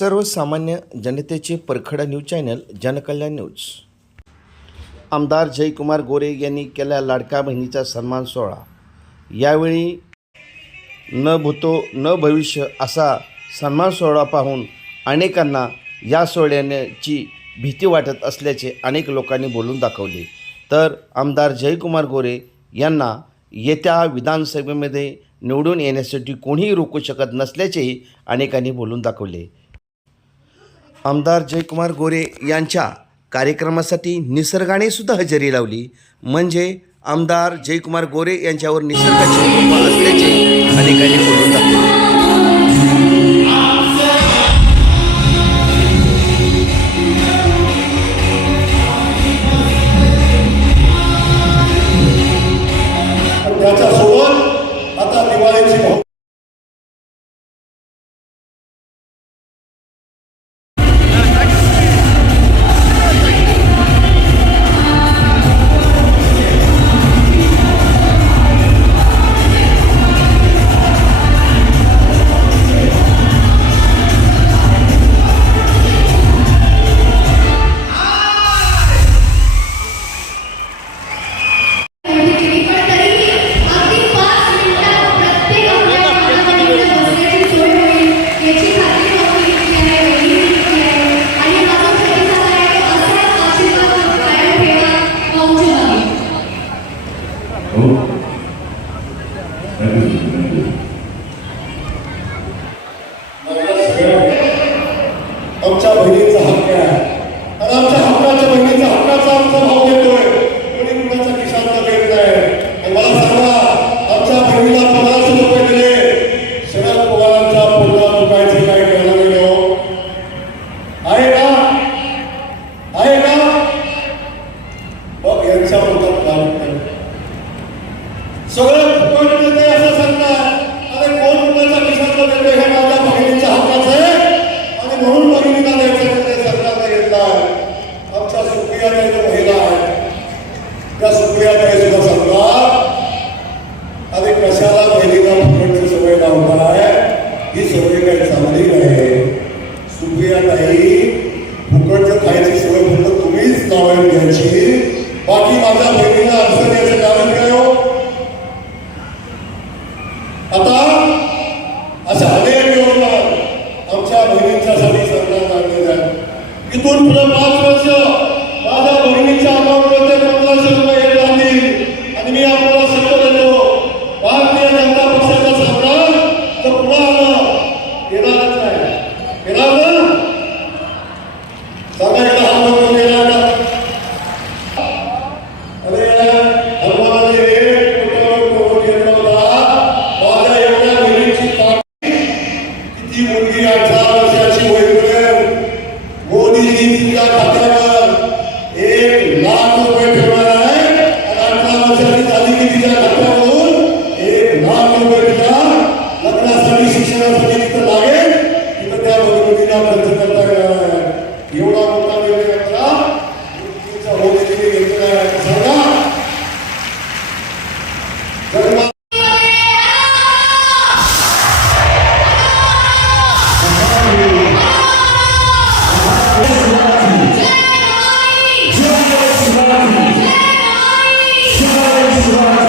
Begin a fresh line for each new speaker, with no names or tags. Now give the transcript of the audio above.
सर्वसामान्य जनतेचे परखड न्यूज चॅनल जनकल्याण न्यूज. आमदार जयकुमार गोरे यांनी केला लाडका बहिणीचा सन्मान सोहळा. यावेळी न भूतो न भविष्य असा सन्मान सोहळा पाहून अनेकांना या सोहळ्याची भीती वाटत असल्याचे अनेक लोकांनी बोलून दाखवले. तर आमदार जयकुमार गोरे यांना येत्या विधानसभेमध्ये निवडून येण्यासाठी कोणीही रोखू शकत नसल्याचेही अनेकांनी बोलून दाखवले. आमदार जयकुमार गोरे यांच्या कार्यक्रमासाठी निसर्गाने सुद्धा हजेरी लावली. म्हणजे आमदार जयकुमार गोरे यांच्यावर निसर्गाची कृपा असल्याचे अनेकांनी बोलून दाखवले.
आमच्या बहिणीचा हक्क आहे. आणि आमच्या हक्काच्या बहिणीचा हक्क म्हणजे सवय काही चांगली नाही सुप्रियाताई फुकटचं खायची सवय फक्त तुम्हीच लावायला घ्यायची. बाकी माझ्या बहिणीला अडचण याचं कारण काय हो? आता अशा अनेक योजना आमच्या बहिणींच्यासाठी सरकार आणलेल्या आहेत. इथून पुढे पाच ती मुलगी अठरा वर्षाची होईपर्यंत मोदीजी तिच्या खात्यावर Lord.